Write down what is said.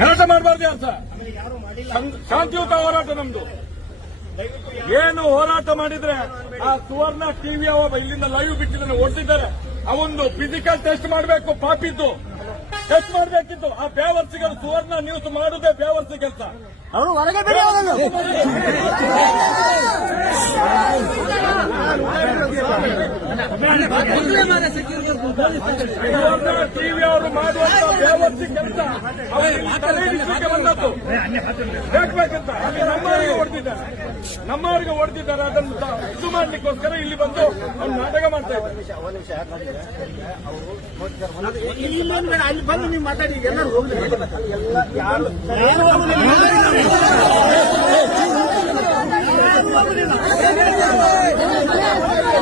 ಗಲಾಟೆ ಮಾಡಬಾರ್ದು ಅಂತ. ಶಾಂತಿಯುತ ಹೋರಾಟ ನಮ್ದು. ಏನು ಹೋರಾಟ ಮಾಡಿದ್ರೆ ಆ ಸುವರ್ಣ ಟಿವಿ ಅವ ಇಲ್ಲಿಂದ ಲೈವ್ ಬಿಟ್ಟಿದ್ದಾನೆ ಓಡಿಸಿದ್ದಾರೆ ಅವೊಂದು ಫಿಸಿಕಲ್ ಟೆಸ್ಟ್ ಮಾಡಬೇಕು ಪಾಪಿದ್ದು. ಟೆಸ್ಟ್ ಮಾಡಬೇಕಿತ್ತು. ಆ ಬೇವರ್ಸಿಗಳು ಸುವರ್ಣ ನ್ಯೂಸ್ ಮಾಡುದೇ ಬೇವರ್ಸಿ ಕೆಲಸ ಅವರು ಹೊರಗೆ ಬಿಡಿ ಅವರನ್ನು ಸುವರ್ಣ ಟಿವಿ ಅವರು ಮಾಡುವಂತ ಬಂದದ್ದು ಅಲ್ಲಿ ನಮ್ಮವರಿಗೆ ಹೊಡೆದಿದ್ದಾರೆ ಅದನ್ನು ಇದು ಮಾಡ್ಲಿಕ್ಕೋಸ್ಕರ ಇಲ್ಲಿ ಬಂದು ಅವ್ರು ನಾಟಕ ಮಾಡ್ತಾ ಇದ್ದಾರೆ ಅಲ್ಲಿ ಬಂದು ನೀವು ಮಾತಾಡಿ